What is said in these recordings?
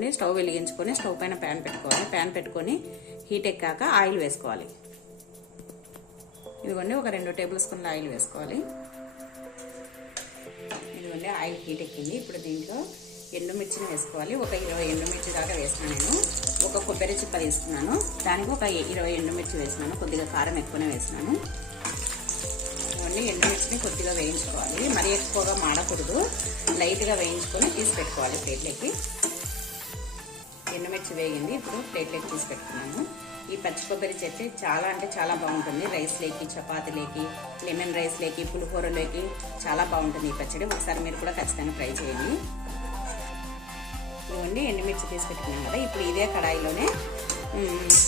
ఇదిగోండి స్టవ్ వెలిగించుకొని స్టవ్ పైన ప్యాన్ పెట్టుకోవాలి. ప్యాన్ పెట్టుకొని హీట్ ఎక్కాక ఆయిల్ వేసుకోవాలి. ఇదిగోండి ఒక రెండు టేబుల్ స్పూన్ల ఆయిల్ వేసుకోవాలి. ఇదిగోండి ఆయిల్ హీట్ ఎక్కింది. ఇప్పుడు దీంట్లో ఎండుమిర్చిని వేసుకోవాలి. ఒక ఇరవై ఎండుమిర్చి దాకా వేసినాను నేను. ఒక కొబ్బరి చిప్ప తీసుకున్నాను. దానికి ఒక ఇరవై ఎండుమిర్చి వేసినాను. కొద్దిగా కారం ఎక్కువనే వేసినాను. ఇవన్నీ ఎండుమిర్చిని కొద్దిగా వేయించుకోవాలి. మరీ ఎక్కువగా మాడకూడదు. లైట్గా వేయించుకొని తీసి పెట్టుకోవాలి ప్లేట్లకి. ఎండుమిర్చి వేగింది ఇప్పుడు ప్లేట్లెట్ తీసి పెట్టుకున్నాను. ఈ పచ్చి కొబ్బరి చట్నీ చాలా అంటే చాలా బాగుంటుంది. రైస్ లేకి చపాతీ లేకి లెమన్ రైస్ లేకి పులిహోరలోకి చాలా బాగుంటుంది ఈ పచ్చడి. ఒకసారి మీరు కూడా ఖచ్చితంగా ట్రై చేయండి. ఇవ్వండి ఎండుమిర్చి తీసి పెట్టుకున్నాం కదా. ఇప్పుడు ఇదే కడాయిలోనే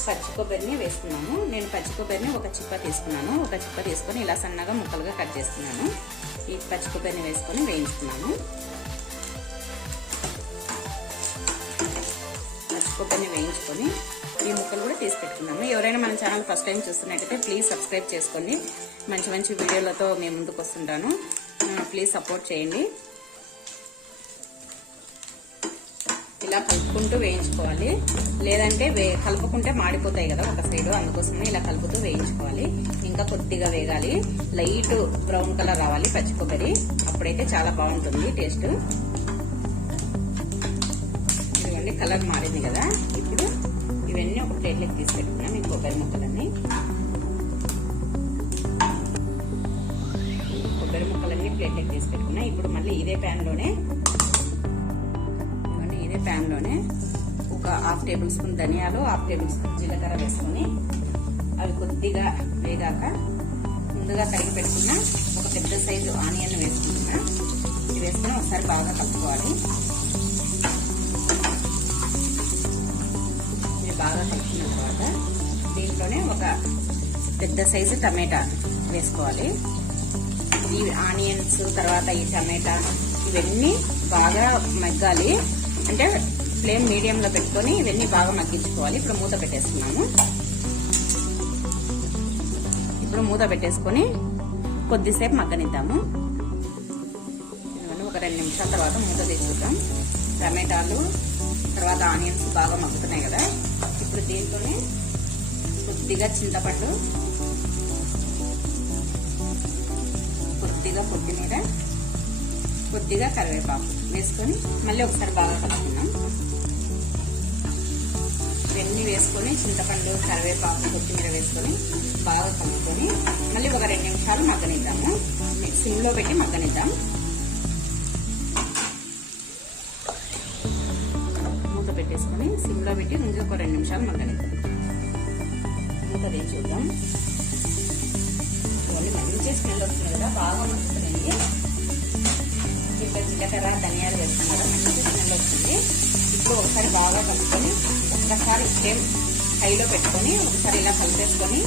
పచ్చి కొబ్బరిని వేస్తున్నాను నేను పచ్చి కొబ్బరిని ఒక చిప్ప తీసుకున్నాను. ఒక చిప్ప తీసుకొని ఇలా సన్నగా ముక్కలుగా కట్ చేస్తున్నాను. ఈ పచ్చి కొబ్బరిని వేసుకొని వేయించుకున్నాను. పచ్చి వేయించుకొని ఈ ముక్కలు కూడా తీసి పెట్టుకున్నాము. ఎవరైనా మన ఛానల్ ఫస్ట్ టైం చూస్తున్నట్టయితే ప్లీజ్ సబ్స్క్రైబ్ చేసుకోండి. మంచి మంచి వీడియోలతో మేము ముందుకు వస్తుంటాను. ప్లీజ్ సపోర్ట్ చేయండి. ఇలా కలుపుకుంటూ వేయించుకోవాలి. లేదంటే వే కలుపుకుంటే మాడిపోతాయి కదా ఒక సైడ్. అందుకోసమే ఇలా కలుపుతూ వేయించుకోవాలి. ఇంకా కొద్దిగా వేగాలి. లైట్ బ్రౌన్ కలర్ రావాలి పచ్చి కొబ్బరి. అప్పుడైతే చాలా బాగుంటుంది టేస్ట్. కలర్ మారింది కదా. ఇప్పుడు ఇవన్నీ ఒక ప్లేట్లోకి తీసి ఈ కొబ్బరి ముక్కలన్నీ. కొబ్బరి ముక్కలన్నీ ప్లేట్లోకి తీసి ఇప్పుడు మళ్ళీ ఇదే ప్యాన్లోనే ఇదే ప్యాన్లోనే ఒక హాఫ్ టేబుల్ స్పూన్ ధనియాలు హాఫ్ టేబుల్ స్పూన్ జీలకర్ర వేసుకొని అవి కొద్దిగా వేగాక ముందుగా కడిగి పెట్టుకున్న ఒక పెద్ద సైజు ఆనియన్ వేసుకుంటున్నా ఇది వేసుకుని ఒకసారి బాగా కలుపుకోవాలి. దీంట్లోనే ఒక పెద్ద సైజు టమాటా వేసుకోవాలి. ఈ ఆనియన్స్ తర్వాత ఈ టమాటా ఇవన్నీ బాగా మగ్గాలి. అంటే ఫ్లేమ్ మీడియంలో పెట్టుకొని ఇవన్నీ బాగా మగ్గించుకోవాలి. ఇప్పుడు మూత పెట్టేస్తున్నాము. ఇప్పుడు మూత పెట్టేసుకొని కొద్దిసేపు మగ్గనిద్దాము. ఒక రెండు నిమిషాల తర్వాత మూత తీసుకుంటాం టమాటాలు తర్వాత ఆనియన్స్ బాగా మగ్గుతున్నాయి కదా. ఇప్పుడు దీంట్లోనే కొద్దిగా చింతపండు. కొద్దిగా కొత్తిమీర. కొద్దిగా కరివేపాకు వేసుకొని మళ్ళీ ఒకసారి బాగా కలుపుకున్నాం ఇవన్నీ వేసుకొని చింతపండు కరివేపాకు కొత్తిమీర వేసుకొని బాగా కలుపుకొని మళ్ళీ ఒక రెండు నిమిషాలు మగ్గనిద్దాము. సిమ్లో పెట్టి మగ్గనిద్దాం. మూత పెట్టేసుకొని సిమ్లో పెట్టి ఇంకొక రెండు నిమిషాలు మగ్గనిద్దాం. మూత చూద్దాం. చూడండి మంచి స్మెల్ వస్తుంది కదా బాగా మగ్గుతున్నాయి ఇక్కడ జీలకర్ర ధనియాలు వేస్తాం కదా మంచి స్మెల్ వస్తుంది. ఇప్పుడు ఒకసారి బాగా కలుపుకొని ఒక్కసారి ఫ్లేమ్ హైలో పెట్టుకొని ఒకసారి ఇలా కలిపేసుకొని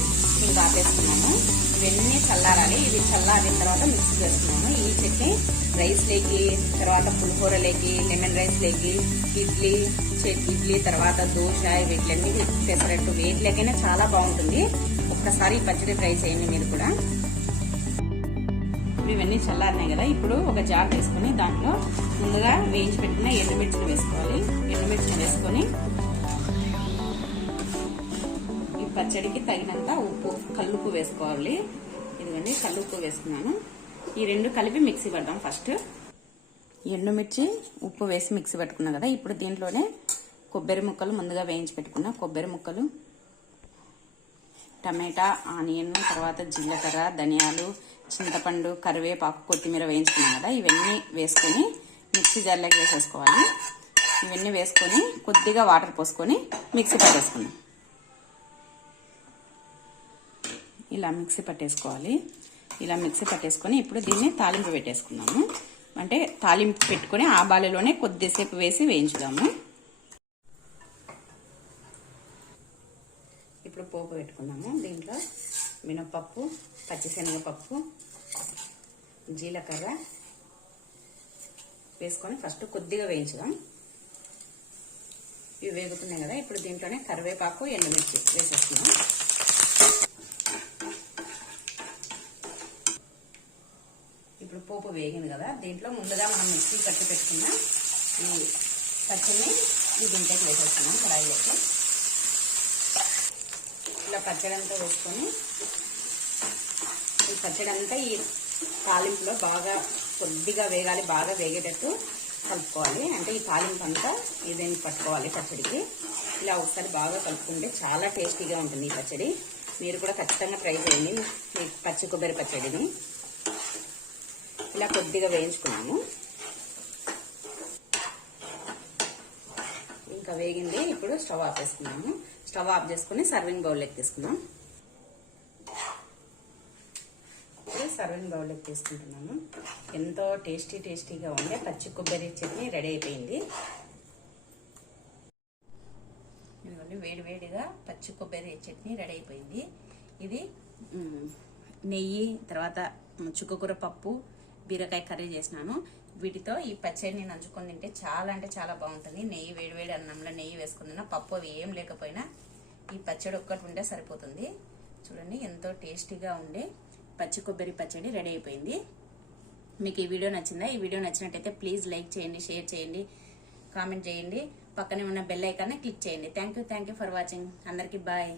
ఇంకా ఆపేస్తున్నాము ఇవన్నీ చల్లారాలి. ఇవి చల్లారిన తర్వాత మిక్స్ చేసుకున్నాము ఈ చట్నీ రైస్ లేకి తర్వాత పులిహోర లేకి లెమన్ రైస్ లేకి ఇడ్లీ ఇడ్లీ తర్వాత దోశ వీటిలన్నీ పెసరట్టు వేటిలకైనా చాలా బాగుంటుంది. ఒక్కసారి పచ్చడి ట్రై చేయండి మీరు కూడా. ఇవన్నీ చల్లారినాయి కదా ఇప్పుడు ఒక జార్ వేసుకొని దాంట్లో ముందుగా వేయించి పెట్టిన ఎండుమిర్చిని వేసుకోవాలి. ఎండుమిర్చిని వేసుకొని ఈ పచ్చడికి తగినంత ఉప్పు కల్లుప్పు వేసుకోవాలి. ఇదిగండి కల్లుప్పు వేసుకున్నాను. ఈ రెండు కలిపి మిక్సీ పడదాం ఫస్ట్ ఎండుమిర్చి ఉప్పు వేసి మిక్సీ పెట్టుకున్నాం కదా ఇప్పుడు దీంట్లోనే కొబ్బరి ముక్కలు ముందుగా వేయించి పెట్టుకున్న. కొబ్బరి ముక్కలు టమాటా ఆనియన్ తర్వాత జీలకర్ర ధనియాలు చింతపండు కరివేపాకు కొత్తిమీర వేయించుకున్నాం కదా ఇవన్నీ వేసుకొని మిక్సీ జార్లోకి వేసేసుకోవాలి. ఇవన్నీ వేసుకొని కొద్దిగా వాటర్ పోసుకొని మిక్సీ పట్టేసుకున్నాం ఇలా మిక్సీ పట్టేసుకోవాలి. ఇలా మిక్సీ పట్టేసుకొని ఇప్పుడు దీన్ని తాలింపు పెట్టేసుకున్నాము అంటే తాలింపు పెట్టుకొని ఆ బాలలోనే కొద్దిసేపు వేసి వేయించుదాము. ఇప్పుడు పోపు పెట్టుకున్నాము దీంట్లో మినపప్పు పచ్చిశనగపప్పు జీలకర్ర వేసుకొని ఫస్ట్ కొద్దిగా వేయించుదాం. ఇవి వేగుతున్నాయి కదా ఇప్పుడు దీంట్లోనే కరివేపాకు ఎండుమిర్చి వేసేస్తున్నాం. ఇప్పుడు పోపు వేగింది కదా దీంట్లో ముందుగా మనం మిక్సీ కట్టి పెట్టుకున్న ఈ పచ్చడిని ఈ గింటకి వేసేస్తున్నాం కడాయిలోకి. ఇలా పచ్చడి అంతా వేసుకొని ఈ పచ్చడి అంతా ఈ తాలింపులో బాగా కొద్దిగా వేగాలి బాగా వేగేటట్టు కలుపుకోవాలి. అంటే ఈ తాలింపు అంతా ఇదేని పట్టుకోవాలి పచ్చడికి. ఇలా ఒకసారి బాగా కలుపుకుంటే చాలా టేస్టీగా ఉంటుంది ఈ పచ్చడి. మీరు కూడా ఖచ్చితంగా ట్రై చేయండి. పచ్చి కొబ్బరి పచ్చడిని. ఇలా కొద్దిగా వేయించుకున్నాము ఇంకా వేగింది. ఇప్పుడు స్టవ్ ఆఫ్ చేసుకున్నాము. స్టవ్ ఆఫ్ చేసుకుని సర్వింగ్ బౌల్లోకి తీసుకున్నాం ఇప్పుడు సర్వింగ్ బౌల్లోకి తీసుకుంటున్నాను. ఎంతో టేస్టీ టేస్టీగా ఉండే పచ్చి కొబ్బరి చట్నీ రెడీ అయిపోయింది. ఇదిగోండి వేడివేడిగా పచ్చి కొబ్బరి చట్నీ రెడీ అయిపోయింది. ఇది నెయ్యి తర్వాత చుక్కకూర పప్పు బీరకాయ కర్రీ చేసినాను వీటితో ఈ పచ్చడిని నంచుకొని తింటే చాలా అంటే చాలా బాగుంటుంది. నెయ్యి వేడివేడి అన్నంలో నెయ్యి వేసుకుని తిన్నా పప్పు అవి ఏం లేకపోయినా ఈ పచ్చడి ఒక్కటి ఉంటే సరిపోతుంది. చూడండి ఎంతో టేస్టీగా ఉండే పచ్చి కొబ్బరి పచ్చడి రెడీ అయిపోయింది. మీకు ఈ వీడియో నచ్చిందా? ఈ వీడియో నచ్చినట్టయితే ప్లీజ్ లైక్ చేయండి షేర్ చేయండి కామెంట్ చేయండి. పక్కనే ఉన్న బెల్ ఐకాన్ని క్లిక్ చేయండి. Thank you thank you for watching. అందరికీ బాయ్.